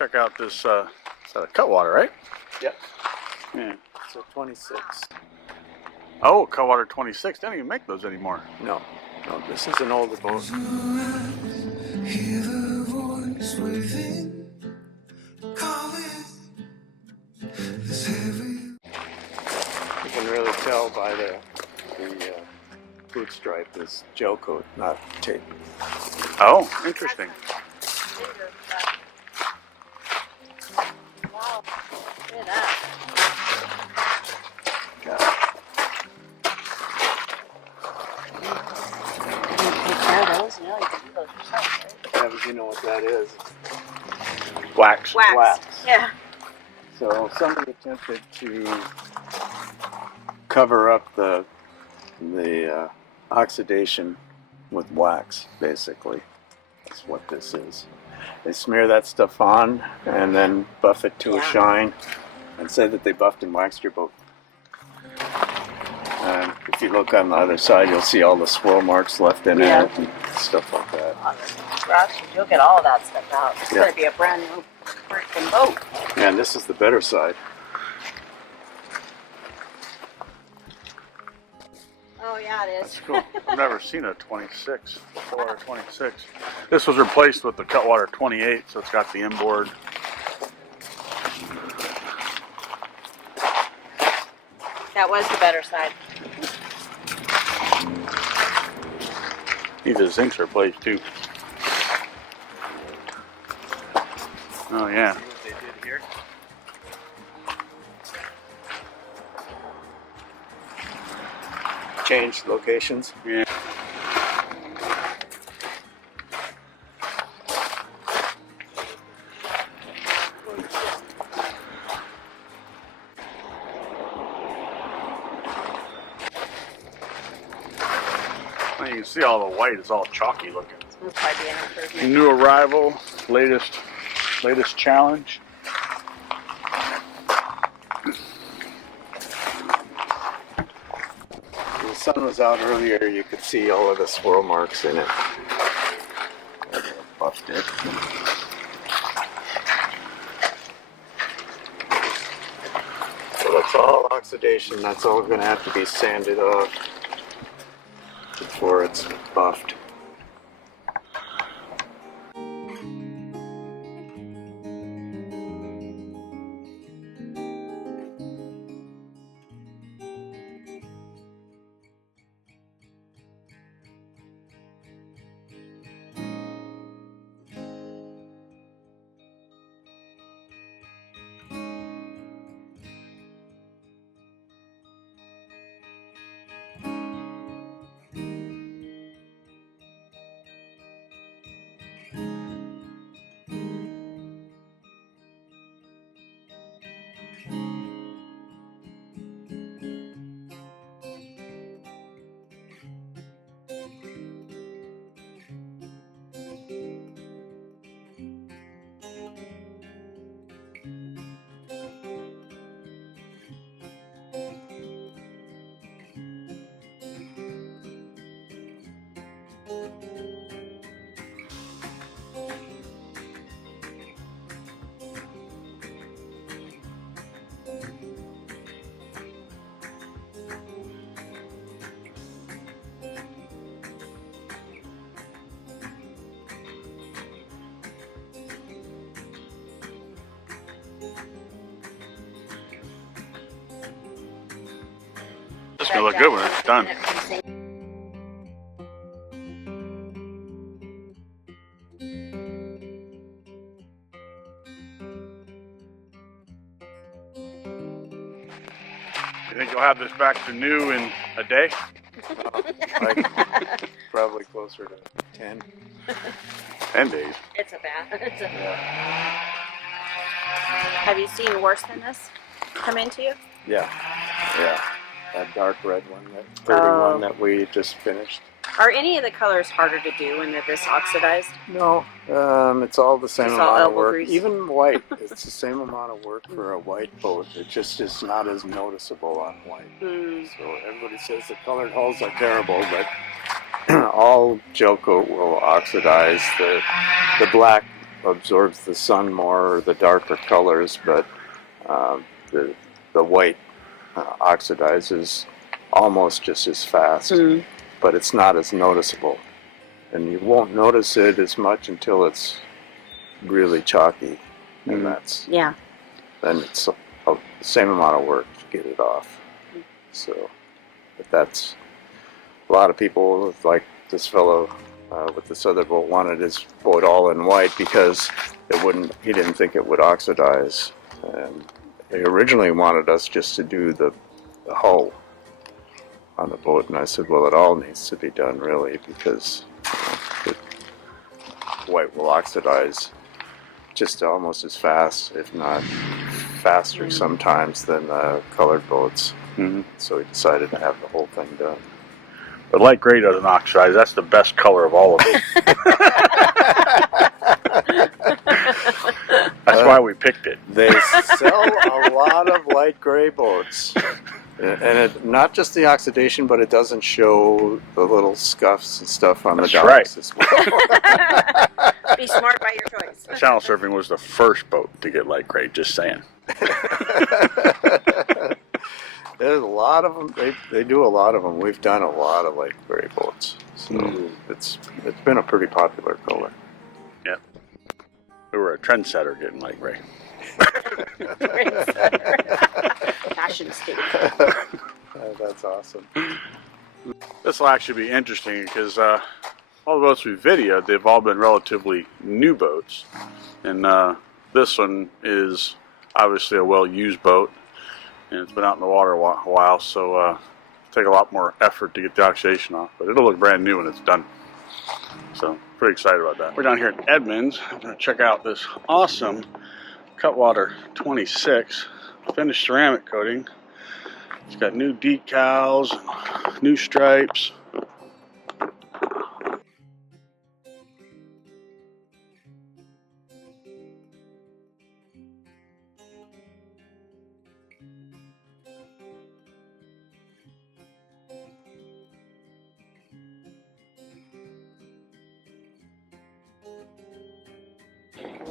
check out this, is that a Cutwater, right? Yep. Yeah. It's a 26. Oh, Cutwater 26. They don't even make those anymore. No, no, this is an older boat. Hear the voice within calling this heavy. You can really tell by the boot stripe is gel coat, not tape. Oh, interesting. Wow, look at that. You can compare those, you know, you can do those yourself, right? Yeah, but you know what that is. Wax. Wax. Yeah. So somebody attempted to cover up the oxidation with wax, basically. That's what this is. They smear that stuff on and then buff it to a shine and say that they buffed and waxed your boat. And if you look on the other side, you'll see all the swirl marks left in it and stuff like that. You'll get all of that stuff out. It's Yeah. going to be a brand new freaking boat. Yeah, and this is the better side. Oh, yeah, it is. That's cool. I've never seen a 26 before, 26. This was replaced with the Cutwater 28, so it's got the inboard. That was the better side. These zincs are replaced too. Oh yeah. See what they did here? Changed locations. Yeah. Well, you can see all the white is all chalky looking. It'll probably be an improvement. New arrival, latest challenge. The sun was out earlier, you could see all of the swirl marks in it. Buffed it. So that's all oxidation, that's all going to have to be sanded off before it's buffed. It's gonna look good when it's done. You think you'll have this back to new in a day? Like, probably closer to 10. 10 days. It's a bad. Yeah. Have you seen worse than this come into you? Yeah. That dark red one, that 31 that we just finished. Are any of the colors harder to do when they're this oxidized? No, it's all the same It's all amount of elbow work. grease. Even white, it's the same amount of work for a white boat. It just is not as noticeable on white. So everybody says the colored hulls are terrible, but all gel coat will oxidize. The black absorbs the sun more, or the darker colors, but the white oxidizes almost just as fast, but it's not as noticeable. And you won't notice it as much until it's really chalky, and then it's the same amount of work to get it off. So, but that's a lot of people, like this fellow with this other boat, wanted his boat all in white because he didn't think it would oxidize. And he originally wanted us just to do the hull on the boat, and I said, well, it all needs to be done really, because white will oxidize just almost as fast, if not faster sometimes, than colored boats. So we decided to have the whole thing done. But light gray doesn't oxidize. That's the best color of all of them. That's why we picked it. They sell a lot of light gray boats. And not just the oxidation, but it doesn't show the little scuffs and stuff on the docks as well. Be smart by your choice. Channel surfing was the first boat to get light gray, just saying. There's a lot of them. They do a lot of them. We've done a lot of light gray boats. So it's been a pretty popular color. Yeah. We were a trendsetter getting light gray. Fashion statement. That's awesome. This will actually be interesting because all the boats we videoed, they've all been relatively new boats. And this one is obviously a well-used boat. And it's been out in the water a while, so it'll take a lot more effort to get the oxidation off. But it'll look brand new when it's done. So, pretty excited about that. We're down here at Edmonds. I'm going to check out this awesome Cutwater 26 finished ceramic coating. It's got new decals, and new stripes.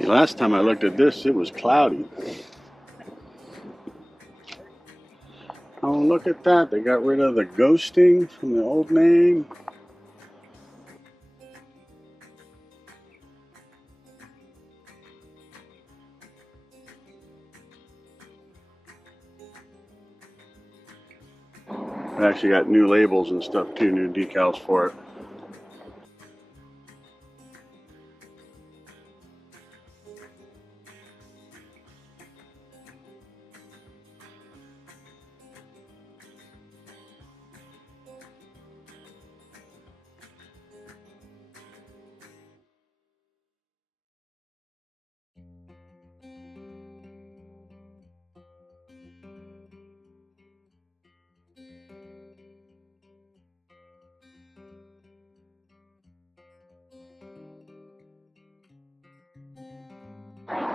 The last time I looked at this, it was cloudy. Oh, look at that. They got rid of the ghosting from the old name. It actually got new labels and stuff too, new decals for it.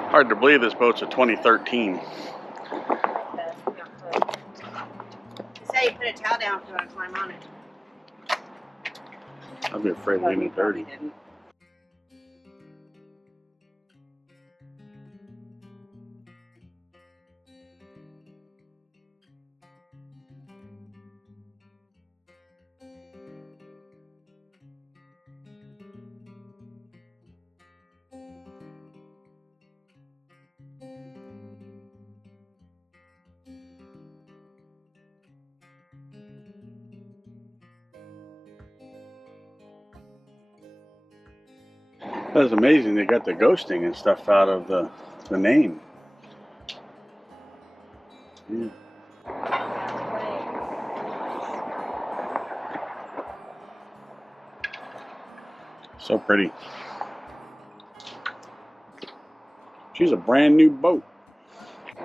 Hard to believe this boat's a 2013. Say you put a towel down if you want to climb on it. I'd be afraid of getting it dirty. Didn't. That's amazing. They got the ghosting and stuff out of the name. Yeah. So pretty. She's a brand new boat.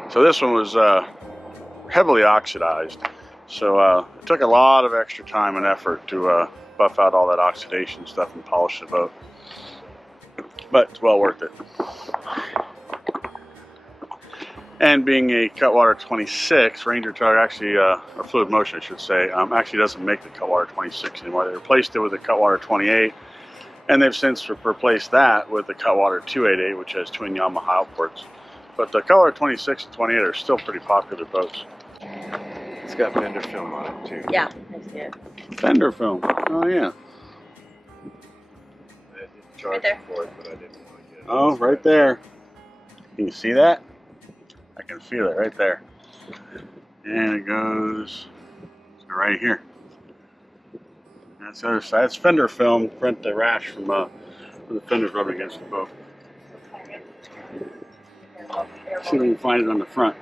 So this one was heavily oxidized. So it took a lot of extra time and effort to buff out all that oxidation stuff and polish the boat. But it's well worth it. And being a Cutwater 26, Ranger Tug actually, or Fluid Motion I should say, actually doesn't make the Cutwater 26 anymore. They replaced it with the Cutwater 28. And they've since replaced that with the Cutwater 288, which has twin Yamaha outboards. But the Cutwater 26 and 28 are still pretty popular boats. It's got fender film on it too. Yeah, I see it. Fender film. Oh yeah. I didn't charge Right there. for it, but I didn't want to get it. Oh, right there. Can you see that? I can feel it right there. And it goes right here. That's the other side. It's fender film. Prevent the rash from where the fender's rubbing against the boat. See if we can find it on the front.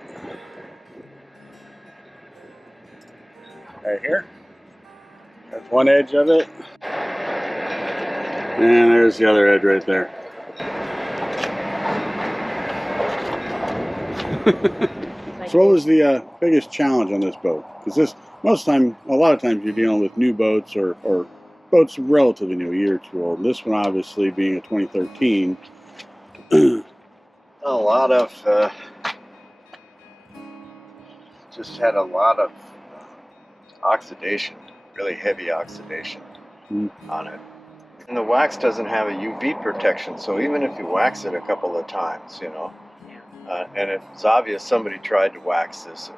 Right here. That's one edge of it. And there's the other edge right there. So what was the biggest challenge on this boat? Because this, a lot of times you're dealing with new boats or boats relatively new, a year or two old. This one obviously being a 2013. A lot of, just had a lot of oxidation, really heavy oxidation on it. And the wax doesn't have a UV protection, so even if you wax it a couple of times, you know, and it's obvious somebody tried to wax this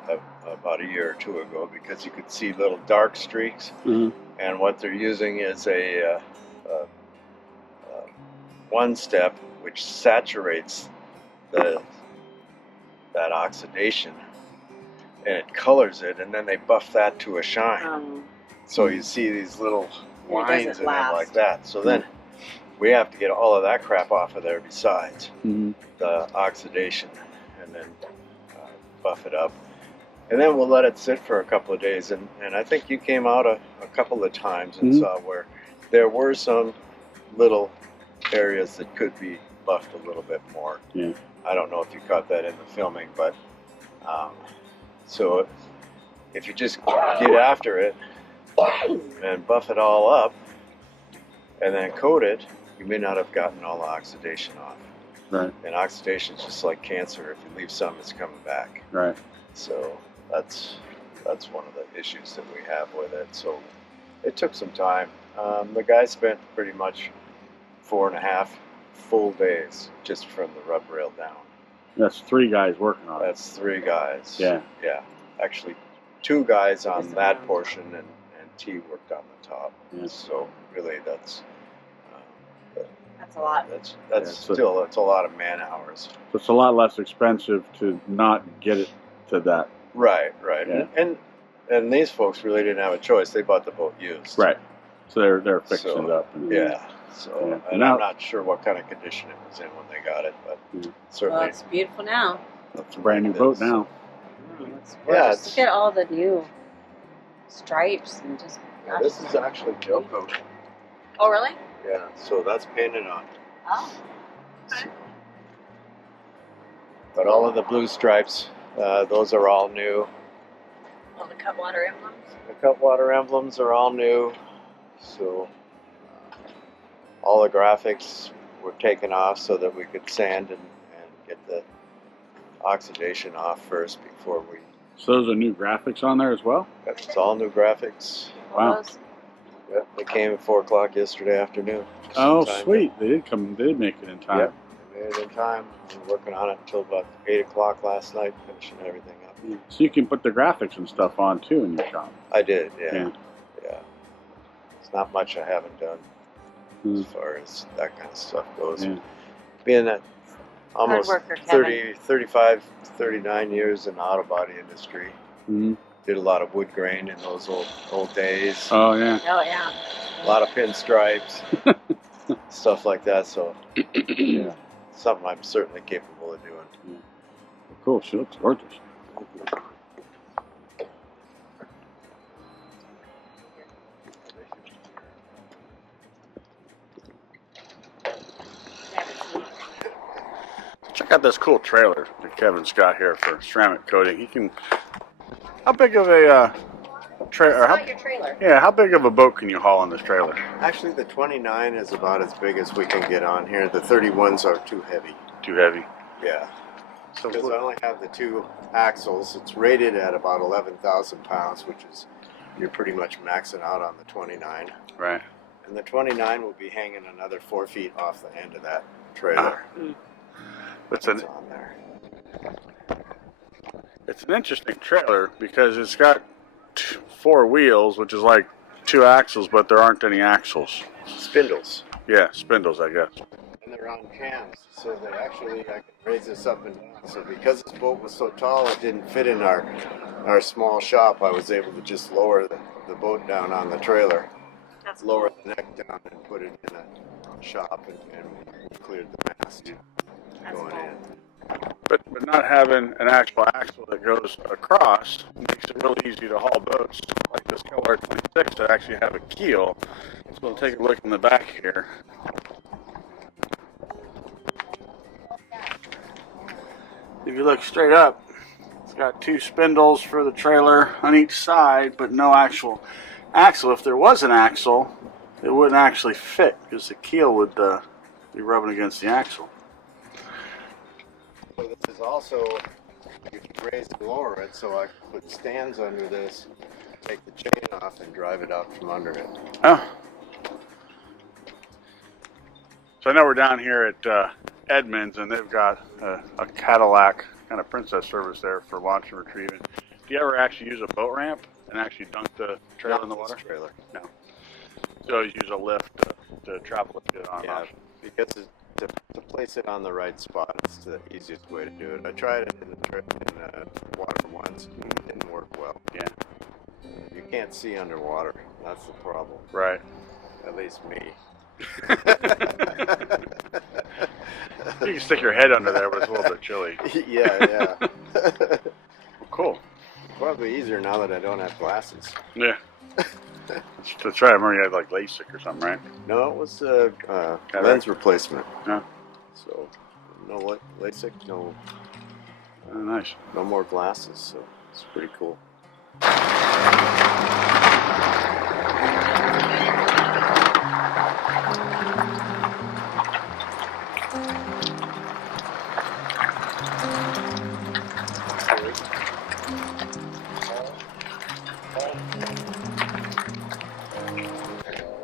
about a year or two ago because you could see little dark streaks. And what they're using is a one step which saturates that oxidation, and it colors it, and then they buff that to a shine. So you see these little lines in it like that. So then we have to get all of that crap off of there besides the oxidation, and then buff it up. And then we'll let it sit for a couple of days. And I think you came out a couple of times and saw where there were some little areas that could be buffed a little bit more. Yeah. I don't know if you caught that in the filming, but so if you just get after it and buff it all up and then coat it, you may not have gotten all the oxidation off. Right. And oxidation is just like cancer. If you leave some, it's coming back. Right. So that's one of the issues that we have with it. So it took some time. The guy spent pretty much 4.5 full days just from the rub rail down. That's 3 guys working on it. That's 3 guys. Yeah. Yeah. Actually, 2 guys on that portion, and T worked on the top. Yeah. So really, that's a lot. That's still it's a lot of man hours. So it's a lot less expensive to not get it to that. Right. Yeah. And these folks really didn't have a choice. They bought the boat used. Right. So they're fixing it up. And, Yeah. So and now, I'm not sure what kind of condition it was in when they got it, but certainly. Well, it's beautiful now. It's a brand new boat now. It's Yeah, gorgeous. Look at all the new stripes and just. Yeah, this is actually gel coat. Oh, really? Yeah. So that's painted on. Oh. Okay. But all of the blue stripes, those are all new. All the Cutwater emblems. The Cutwater emblems are all new. So all the graphics were taken off so that we could sand and get the oxidation off first before we. So those are new graphics on there as well? It's all new graphics. Wow. Yep, they came at 4 o'clock yesterday afternoon. Oh, sweet! They did come. They did make it in time. Yep, they made it in time. We were working on it until about 8 o'clock last night, finishing everything up. So you can put the graphics and stuff on too in your shop. I did, yeah. It's not much I haven't done as far as that kind of stuff goes. Yeah. Being that almost Hard worker, 35, 39 years in the auto body industry. Did a lot of wood grain in those old days. Oh yeah. Oh yeah. A lot of pinstripes, stuff like that. So yeah, something I'm certainly capable of doing. Yeah. Cool. She looks gorgeous. Check out this cool trailer that Kevin's got here for ceramic coating. He can. How big of a trailer? Your trailer. Yeah, how big of a boat can you haul on this trailer? Actually, the 29 is about as big as we can get on here. The 31s are too heavy. Too heavy. Yeah. Because I only have the 2 axles. It's rated at about 11,000 pounds, which is you're pretty much maxing out on the 29. Right. And the 29 will be hanging another 4 feet off the end of that trailer. It's That's on there. It's an interesting trailer because it's got 4 wheels, which is like 2 axles, but there aren't any axles. Spindles. Yeah, spindles, I guess. And they're on cams, so they actually, I can raise this up and down. So because this boat was so tall, it didn't fit in our small shop. I was able to just lower the boat down on the trailer, That's lower cool. the neck down, and put it in a shop, and we cleared the mast That's going cool. in. But not having an actual axle that goes across makes it really easy to haul boats like this Cutwater 26 that actually have a keel. So we'll take a look in the back here. If you look straight up, it's got 2 spindles for the trailer on each side, but no actual axle. If there was an axle, it wouldn't actually fit because the keel would be rubbing against the axle. So this is also, you can raise and lower it, so I can put stands under this, take the chain off, and drive it out from under it. Oh. So I know we're down here at Edmonds, and they've got a Cadillac kind of princess service there for launch and retrieving. Do you ever actually use a boat ramp and actually dunk the trailer in the water? Trailer. No. So you use a lift to travel with it on. Yeah, because to place it on the right spot is the easiest way to do it. I tried it in the water once. It didn't work well. Yeah. You can't see underwater. That's the problem. Right. At least me. You can stick your head under there, but it's a little bit chilly. Yeah. Well, cool. Probably easier now that I don't have glasses. Yeah. That's right. I remember you had like LASIK or something, right? No, it was a lens replacement. Yeah. So no LASIK, no Nice. no more glasses. So it's pretty cool.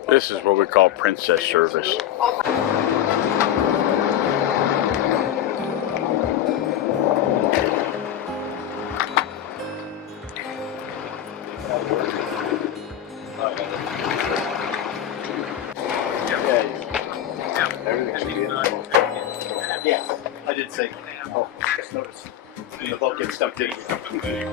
This is what we call princess service. Everything should be in the boat. Yeah, I did say. Oh, just noticed the boat gets stuck in. Yeah.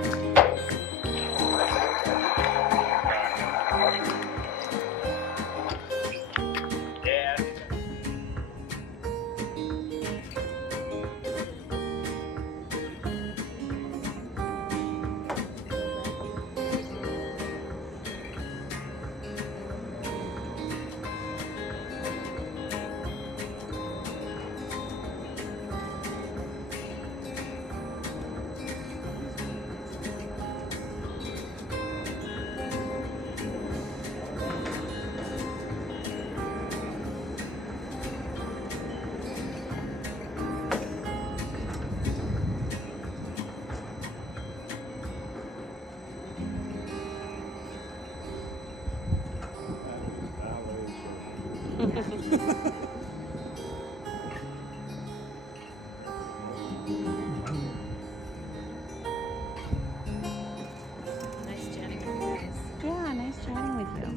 Nice chatting with you guys. Yeah, nice chatting with you.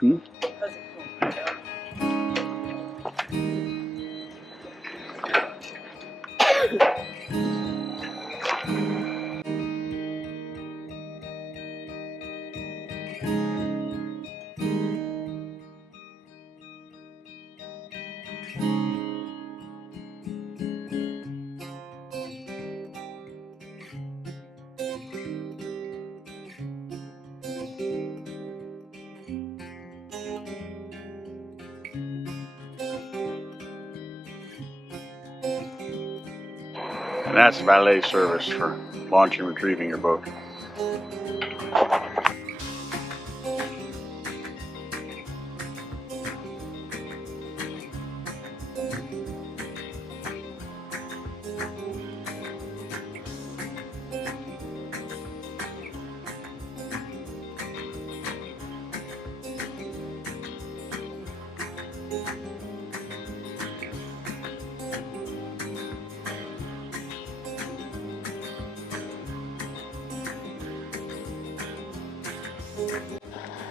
Hmm? And that's valet service for launching and retrieving your boat.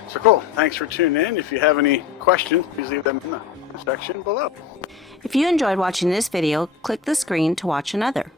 So cool. Thanks for tuning in. If you have any questions, please leave them in the section below. If you enjoyed watching this video, click the screen to watch another.